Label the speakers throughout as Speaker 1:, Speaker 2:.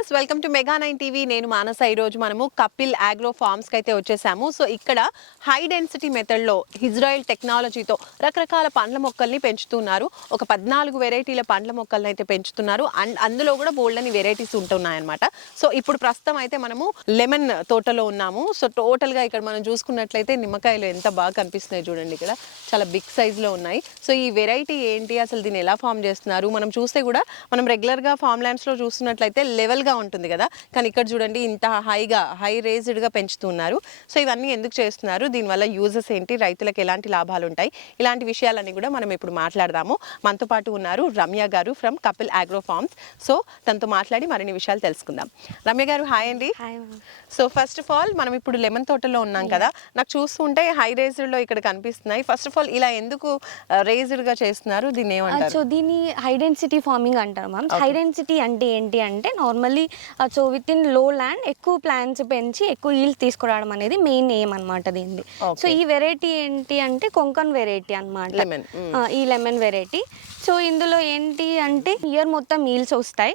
Speaker 1: Viewers welcome to mega nine TV. నేను మానస. ఈ రోజు మనము కపిల్ ఆగ్రో ఫార్మ్స్కి అయితే వచ్చేసాము. సో ఇక్కడ హై డెన్సిటీ మెథడ్లో ఇజ్రాయెల్ టెక్నాలజీతో రకరకాల పండ్ల మొక్కల్ని పెంచుతున్నారు. ఒక పద్నాలుగు వెరైటీల పండ్ల మొక్కల్ని అయితే పెంచుతున్నారు. అండ్ అందులో కూడా బోల్డ్ అని వెరైటీస్ ఉంటున్నాయన్నమాట. సో ఇప్పుడు ప్రస్తుతం అయితే మనము లెమన్ తోటలో ఉన్నాము. సో టోటల్గా ఇక్కడ మనం చూసుకున్నట్లయితే నిమ్మకాయలు ఎంత బాగా కనిపిస్తున్నాయి చూడండి ఇక్కడ. చాలా బిగ్ సైజ్లో ఉన్నాయి. సో ఈ వెరైటీ ఏంటి? అసలు దీన్ని ఎలా ఫామ్ చేస్తున్నారు? మనం చూస్తే కూడా మనం రెగ్యులర్గా ఫామ్ ల్యాండ్స్లో చూస్తున్నట్లయితే లెవెల్ గా ఉంటుంది కదా. కానీ ఇక్కడ చూడండి ఇంత హైగా హై రేజ్డ్గా పెంచుతున్నారు. సో ఇవన్నీ ఎందుకు చేస్తున్నారు? దీనివల్ల యూజెస్ ఏంటి? రైతులకు ఎలాంటి లాభాలు ఉంటాయి? ఇలాంటి విషయాలన్నీ కూడా మనం ఇప్పుడు మాట్లాడదాము. మనతో పాటు ఉన్నారు Ramya garu from Kapil agro farms. So తనతో మాట్లాడి మరిన్ని విషయాలు తెలుసుకుందాం. రమ్య గారు హాయ్ అండి. సో ఫస్ట్ ఆఫ్ ఆల్ మనం ఇప్పుడు లెమన్ తోటలో ఉన్నాం కదా. నాకు చూస్తుంటే హై రేజ్డ్లో ఇక్కడ కనిపిస్తున్నాయి. ఫస్ట్ ఆఫ్ ఆల్ ఇలా ఎందుకు రేజ్డ్గా చేస్తున్నారు? దీన్ని ఏమంటారు?
Speaker 2: సో దీన్ని హై డెన్సిటీ ఫార్మింగ్ అంటారు మ్యామ్ హై డెన్సిటీ అంటే ఏంటి అంటే నార్మల్లీ సో విత్ ఇన్లో ల్యాండ్ ఎక్కువ ప్లాంట్స్ పెంచి ఎక్కువ ఈల్డ్ తీసుకురావడం అనేది మెయిన్ ఎయిమ్ అనమాట దీనిది సో. ఈ వెరైటీ ఏంటి అంటే కొంకన్ వెరైటీ అనమాట
Speaker 1: mm.
Speaker 2: ఈ లెమన్ వెరైటీ సో ఇందులో ఏంటి అంటే ఇయర్ మొత్తం మీల్స్ వస్తాయి.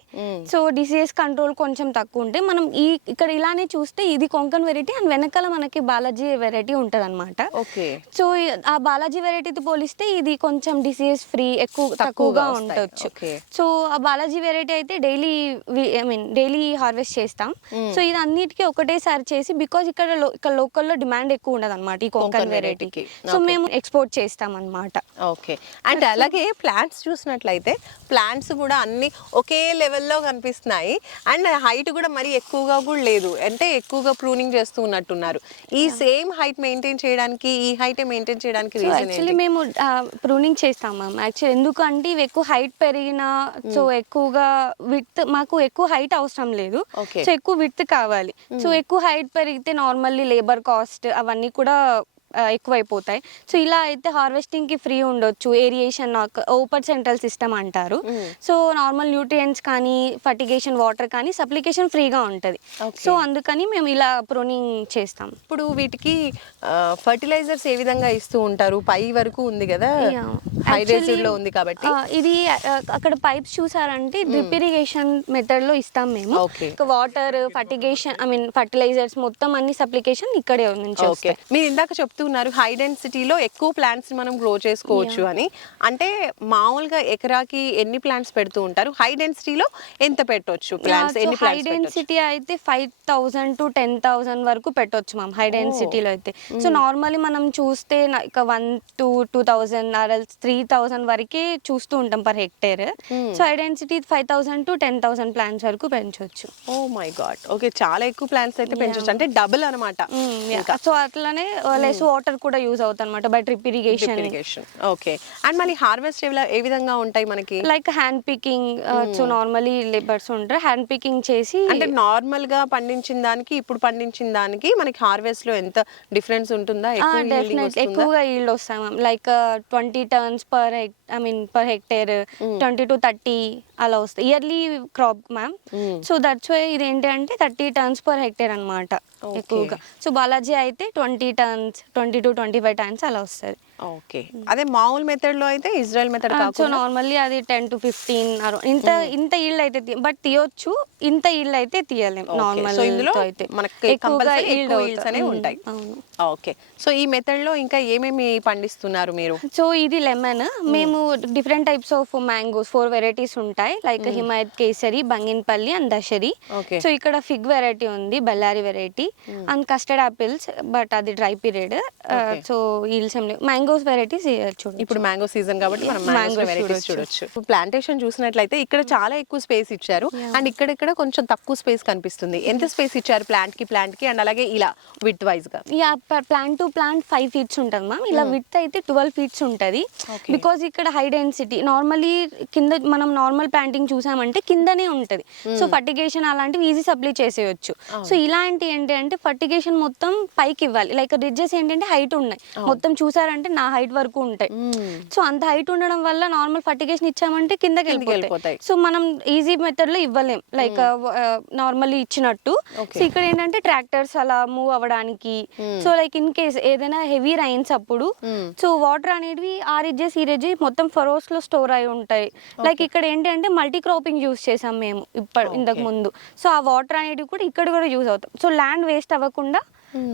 Speaker 2: సో డిసీజ్ కంట్రోల్ కొంచెం తక్కువ ఉంటే మనం ఈ ఇక్కడ ఇలానే చూస్తే ఇది కొంకన్ వెరైటీ అండ్ వెనకాల మనకి బాలాజీ వెరైటీ ఉంటుంది అనమాట
Speaker 1: ఓకే
Speaker 2: సో ఆ బాలాజీ వెరైటీతో పోలిస్తే ఇది కొంచెం డిసీజ్ ఫ్రీ ఎక్కువ
Speaker 1: తక్కువగా.
Speaker 2: ఉండొచ్చు. సో ఆ బాలాజీ వెరైటీ అయితే daily I mean daily harvest చేస్తాం. సో ఇది అన్నిటికీ ఒకటేసారి చేసి బికాజ్ ఇక్కడ ఇక్కడ లోకల్లో డిమాండ్ ఎక్కువ ఉండదు అనమాట ఈ
Speaker 1: కొంకన్ వెరైటీకి.
Speaker 2: సో. మేము ఎక్స్పోర్ట్ చేస్తాం అనమాట
Speaker 1: ఓకే. అండ్ అలాగే ప్లాంట్స్ చూసినట్లయితే ప్లాంట్స్ కూడా అన్ని ఒకే లెవెల్లో కనిపిస్తున్నాయి. అండ్ హైట్ కూడా మరి ఎక్కువగా కూడా లేదు. అంటే ఎక్కువగా ప్రూనింగ్ చేస్తూ ఉన్నట్టున్నారు. ఈ సేమ్ హైట్ మెయింటైన్ చేయడానికి ఈ హైట్ మెయింటైన్ చేయడానికి
Speaker 2: యాక్చువల్లీ మేము ప్రూనింగ్ చేస్తాం మ్యామ్. యాక్చువల్లీ ఎందుకంటే ఇవి ఎక్కువ హైట్ పెరిగినా సో ఎక్కువగా విత్ మాకు ఎక్కువ హైట్ అవసరం లేదు. సో ఎక్కువ విత్ కావాలి. సో ఎక్కువ హైట్ పెరిగితే నార్మల్లీ లేబర్ కాస్ట్ అవన్నీ కూడా ఎక్కువైపోతాయి. సో ఇలా అయితే హార్వెస్టింగ్కి ఫ్రీ ఉండొచ్చు. ఏరియేషన్ ఓపెన్ సెంట్రల్ సిస్టమ్ అంటారు. సో నార్మల్ న్యూట్రియంట్స్ కానీ ఫర్టిగేషన్ వాటర్ కానీ సప్లికేషన్ ఫ్రీగా ఉంటుంది. సో అందుకని మేము ఇలా ప్రూనింగ్ చేస్తాం.
Speaker 1: ఇప్పుడు వీటికి ఫర్టిలైజర్స్ ఏ విధంగా ఇస్తూ ఉంటారు? పై వరకు ఉంది కదా? లో ఉంది కాబట్టి.
Speaker 2: ఇది అక్కడ పైప్స్ చూసారంటే డ్రిప్ ఇరిగేషన్ మెథడ్లో ఇస్తాం మేము. Water fertigation I mean fertilizers మొత్తం అన్ని సప్లికేషన్ ఇక్కడే నుంచి
Speaker 1: మీరు ఇందాక చెప్తున్నారు హై డెన్సిటీలో ఎక్కువ ప్లాంట్స్ మనం గ్రో చేసుకోవచ్చు అని. అంటే మామూలుగా ఎకరాకి ఎన్ని ప్లాంట్స్ పెడుతూ ఉంటారు? హై డెన్సిటీలో ఎంత పెట్టొచ్చు ప్లాంట్స్ ఎన్ని
Speaker 2: హై డెన్సిటీ అయితే five thousand to ten thousand వరకు పెట్టొచ్చు మ్యామ్ హై డెన్సిటీలో అయితే. సో నార్మల్లీ మనం చూస్తే one to two thousand three thousand వరకే చూస్తూ ఉంటాం per hectare so high density five thousand to ten thousand plants వరకు పెంచవచ్చు
Speaker 1: ఓ మై గాడ్ ఓకే చాలా ఎక్కువ ప్లాంట్స్ అయితే పెంచొచ్చు. అంటే డబుల్ అనమాట
Speaker 2: సో అట్లనే లెస్ వాటర్ కూడా యూజ్ అవుతుంది అనమాట by drip irrigation.
Speaker 1: Irrigation. Okay. And మళ్ళీ హార్వెస్ట్ ఏ విధంగా ఉంటాయి మనకి?
Speaker 2: Like hand picking so normally labours ఉంటారు హ్యాండ్ పికింగ్ చేసి
Speaker 1: అంటే నార్మల్గా పండించిన దానికి ఇప్పుడు పండించిన దానికి మనకి హార్వెస్ట్లో ఎంత డిఫరెన్స్ ఉంటుందా?
Speaker 2: ఎక్కువగా ఈల్డ్ వస్తాయి ma'am like twenty tons per I mean per hectare twenty to thirty అలా వస్తాయి. Yearly crop ma'am
Speaker 1: Mm.
Speaker 2: So that's why ఇది ఏంటి అంటే థర్టీ టర్న్స్ పర్ హెక్టేర్ అనమాట. ఎక్కువగా. సో బాలాజీ అయితే twenty tons twenty twenty to twenty five times అలా వస్తుంది.
Speaker 1: ఓకే. అదే మామూలు మెథడ్లో అయితే ఇజ్రాయెల్ మెథడ్
Speaker 2: సో నార్మల్లీ అది టెన్ టు ఫిఫ్టీన్ ఇంత ఇంత ఈల్డ్ అయితే బట్ తీయొచ్చు ఇంత ఈల్డ్ అయితే తీయలేం.
Speaker 1: Okay.
Speaker 2: నార్మల్
Speaker 1: సో ఇందులో మనకి అనేవి
Speaker 2: అవుతాయి
Speaker 1: ఉంటాయి. ఓకే. సో ఈ మెథడ్లో ఇంకా ఏమేమి పండిస్తున్నారు మీరు?
Speaker 2: సో ఇది లెమన్ మేము. Different types of mangoes four varieties ఉంటాయి. Like Himayat Kesari Banganapalli and Dasheri. So ఇక్కడ ఫిగ్ వెరైటీ ఉంది Bellary variety and custard apples but అది డ్రై పీరియడ్. సో ఈల్స్ లేవు. మ్యాంగోస్ వెరైటీస్ చూడండి
Speaker 1: ఇప్పుడు మ్యాంగో సీజన్ కాబట్టి మనం మ్యాంగో వెరైటీస్
Speaker 2: చూడొచ్చు.
Speaker 1: ప్లాంటేషన్ చూసినట్లయితే ఇక్కడ చాలా ఎక్కువ స్పేస్ ఇచ్చారు. అండ్ ఇక్కడ ఇక్కడ కొంచెం తక్కువ స్పేస్ కనిపిస్తుంది. ఎంత స్పేస్ ఇచ్చారు ప్లాంట్కి ప్లాంట్కి అండ్ అలాగే ఇలా విత్ వైజ్గా.
Speaker 2: Yeah plant to plant five feets ఉంటుంది మ్యామ్ ఇలా విత్ అయితే ట్వెల్వ్ ఫీట్స్ ఉంటుంది. బికాజ్ ఇక్కడ హై డెన్సిటీ నార్మలీ కింద మనం నార్మల్ ప్లాంటింగ్ చూసామంటే కిందనే ఉంటుంది. సో ఫర్టిగేషన్ అలాంటివి ఈజీ సప్లై చేసేయచ్చు. సో ఇలాంటి ఏంటి అంటే ఫర్టిగేషన్ మొత్తం పైకి ఇవ్వాలి. లైక్ రిడ్జెస్ ఏంటంటే హైట్ ఉన్నాయి. మొత్తం చూసారంటే నా హైట్ వరకు ఉంటాయి. సో అంత హైట్ ఉండడం వల్ల నార్మల్ ఫర్టిగేషన్ ఇచ్చామంటే కిందకి వెళ్ళిపోతాయి. సో మనం ఈజీ మెథడ్లో ఇవ్వలేం. లైక్ నార్మల్లీ ఇచ్చినట్టు.
Speaker 1: Okay.
Speaker 2: సో ఇక్కడ ఏంటంటే ట్రాక్టర్స్ అలా మూవ్ అవ్వడానికి. సో లైక్ ఇన్ కేస్ ఏదైనా హెవీ రైన్స్ అప్పుడు
Speaker 1: Hmm.
Speaker 2: సో వాటర్ అనేవి ఆ రిడ్జెస్ ఈ రిడ్జెస్ మొత్తం ఫరోస్లో స్టోర్ అయి ఉంటాయి. లైక్ ఇక్కడ ఏంటి అంటే మల్టీ క్రాపింగ్ యూస్ చేసాం మేము ఇప్పటి ఇంతకు. ముందు. సో ఆ వాటర్ అనేవి కూడా ఇక్కడ కూడా యూజ్ అవుతాం. సో ల్యాండ్ వేస్ట్ అవ్వకుండా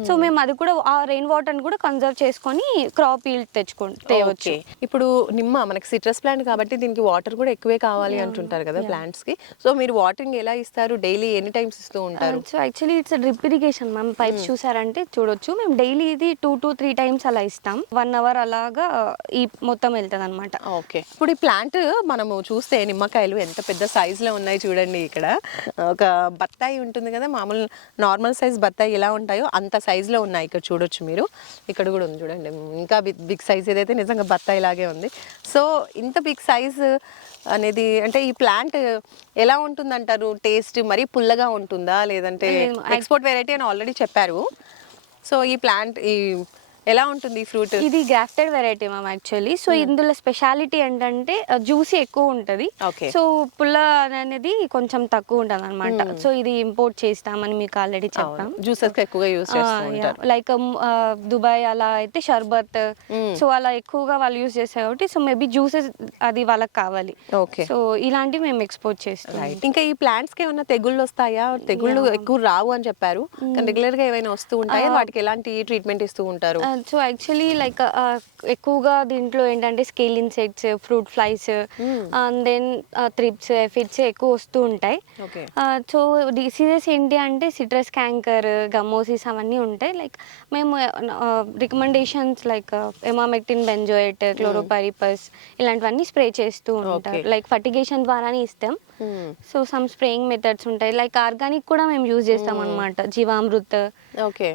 Speaker 2: సో మేము అది కూడా ఆ రెయిన్ వాటర్ కూడా కన్జర్వ్ చేసుకొని క్రాప్ ఈల్డ్ తెచ్చుకొని తేవచ్చు.
Speaker 1: ఇప్పుడు నిమ్మ మనకి సిట్రస్ ప్లాంట్ కాబట్టి దీనికి వాటర్ కూడా ఎక్కువే కావాలి అంటుంటారు కదా ప్లాంట్స్కి. సో మీరు వాటరింగ్ ఎలా ఇస్తారు? డైలీ ఎన్ని టైమ్స్ ఇస్తూ ఉంటారు?
Speaker 2: So actually it's drip irrigation ma'am pipes చూసారంటే చూడొచ్చు. మేము డైలీ ఇది టూ టు త్రీ టైమ్స్ అలా ఇస్తాం. వన్ అవర్ అలాగా ఈ మొత్తం వెళ్తుంది అనమాట
Speaker 1: ఓకే ఇప్పుడు ఈ ప్లాంట్ మనము చూస్తే నిమ్మకాయలు ఎంత పెద్ద size లో ఉన్నాయి చూడండి ఇక్కడ. ఒక బత్తాయి ఉంటుంది కదా మామూలు నార్మల్ సైజ్ బత్తాయి ఎలా ఉంటాయో అంత size లో ఉన్నాయి ఇక్కడ చూడొచ్చు మీరు. ఇక్కడ కూడా ఉంది చూడండి. ఇంకా బిగ్ సైజ్ ఏదైతే నిజంగా బత్తాయి లాగే ఉంది. సో ఇంత బిగ్ సైజ్ అనేది అంటే ఈ ప్లాంట్ ఎలా ఉంటుంది అంటారు టేస్ట్ మరీ పుల్లగా ఉంటుందా? లేదంటే
Speaker 2: లేదు,
Speaker 1: ఎక్స్పోర్ట్ వెరైటీ అని ఆల్రెడీ చెప్పారు. సో ఈ ప్లాంట్ ఈ ఎలా ఉంటుంది ఫ్రూట్?
Speaker 2: ఇది grafted variety ma'am actually. So ఇందులో స్పెషాలిటీ ఏంటంటే జ్యూసీ ఎక్కువ ఉంటుంది. సో పుల్ల అనేది కొంచెం తక్కువ ఉంటుంది అనమాట సో ఇది ఇంపోర్ట్ చేస్తామని మీకు ఆల్రెడీ చెప్పాం.
Speaker 1: జ్యూసెస్ ఎక్కువగా యూస్
Speaker 2: లైక్ దుబాయ్ అలా అయితే షర్బత్. సో అలా ఎక్కువగా వాళ్ళు యూస్ చేస్తారు కాబట్టి సో మేబీ జ్యూసెస్ అది వాళ్ళకి కావాలి.
Speaker 1: ఓకే.
Speaker 2: సో ఇలాంటివి మేము ఎక్స్పోర్ట్ చేస్తాం.
Speaker 1: ఇంకా ఈ ప్లాంట్స్కి ఏమైనా తెగుళ్ళు వస్తాయా? తెగుళ్ళు ఎక్కువ రావు అని చెప్పారు. రెగ్యులర్గా ఏమైనా వస్తూ ఉంటాయా? వాటికి ఎలాంటి ట్రీట్మెంట్ ఇస్తూ ఉంటారు?
Speaker 2: సో యాక్చువల్లీ లైక్ ఎక్కువగా దీంట్లో ఏంటంటే scale insects fruit flies and then thrips aphids ఎక్కువ వస్తూ ఉంటాయి. సో డిసీజెస్ ఏంటి అంటే సిట్రస్ క్యాంకర్ గమోసిస్ అవన్నీ ఉంటాయి. లైక్ మేము recommendations like emamectin benzoate chlorpyrifos ఇలాంటివన్నీ స్ప్రే చేస్తూ
Speaker 1: Okay.
Speaker 2: లైక్ ఫర్టిగేషన్ ద్వారానే ఇస్తాం. సో సమ్ స్ప్రేయింగ్ మెథడ్స్ ఉంటాయి. లైక్ ఆర్గానిక్ కూడా మేము యూజ్ చేస్తాం అనమాట జీవామృత్.
Speaker 1: ఓకే